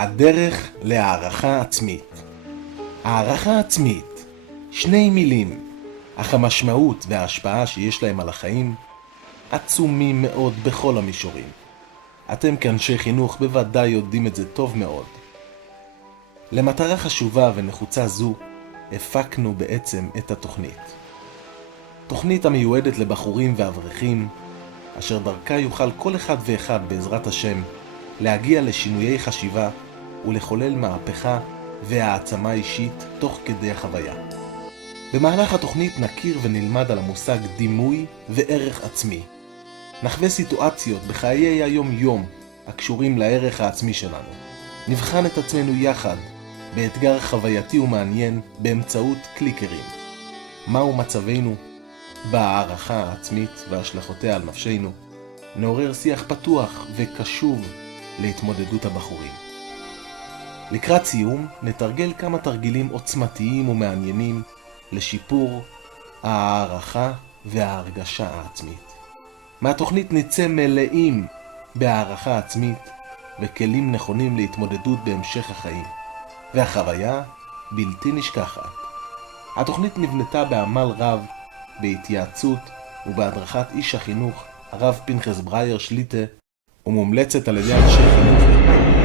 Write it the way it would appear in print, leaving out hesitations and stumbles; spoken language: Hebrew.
הדרך להערכה עצמית. הערכה עצמית, שני מילים, אך המשמעות וההשפעה שיש להם על החיים עצומים מאוד בכל המישורים. אתם כאנשי חינוך בוודאי יודעים את זה טוב מאוד. למטרה חשובה ונחוצה זו, הפקנו בעצם את התוכנית. תוכנית המיועדת לבחורים ואברכים, אשר דרכה יוכל כל אחד ואחד בעזרת השם להגיע לשינויי חשיבה ולחולל מהפכה והעצמה אישית תוך כדי החוויה. במהלך התוכנית נכיר ונלמד על המושג דימוי וערך עצמי. נחווה סיטואציות בחיי היום-יום הקשורים לערך העצמי שלנו. נבחן את עצמנו יחד באתגר חווייתי ומעניין באמצעות קליקרים. מהו מצבנו בהערכה העצמית והשלכותיה על נפשנו? נעורר שיח פתוח וקשוב להתמודדות הבחורים. לקראת סיום נתרגל כמה תרגילים עוצמתיים ומעניינים לשיפור ההערכה וההרגשה העצמית. מהתוכנית נצא מלאים בהערכה עצמית וכלים נכונים להתמודדות בהמשך החיים, והחוויה בלתי נשכחת. התוכנית נבנתה בעמל רב, בהתייעצות ובהדרכת איש החינוך הרב פנחס ברייר שליטה, ומומלצת על ידי אנשי חינוך.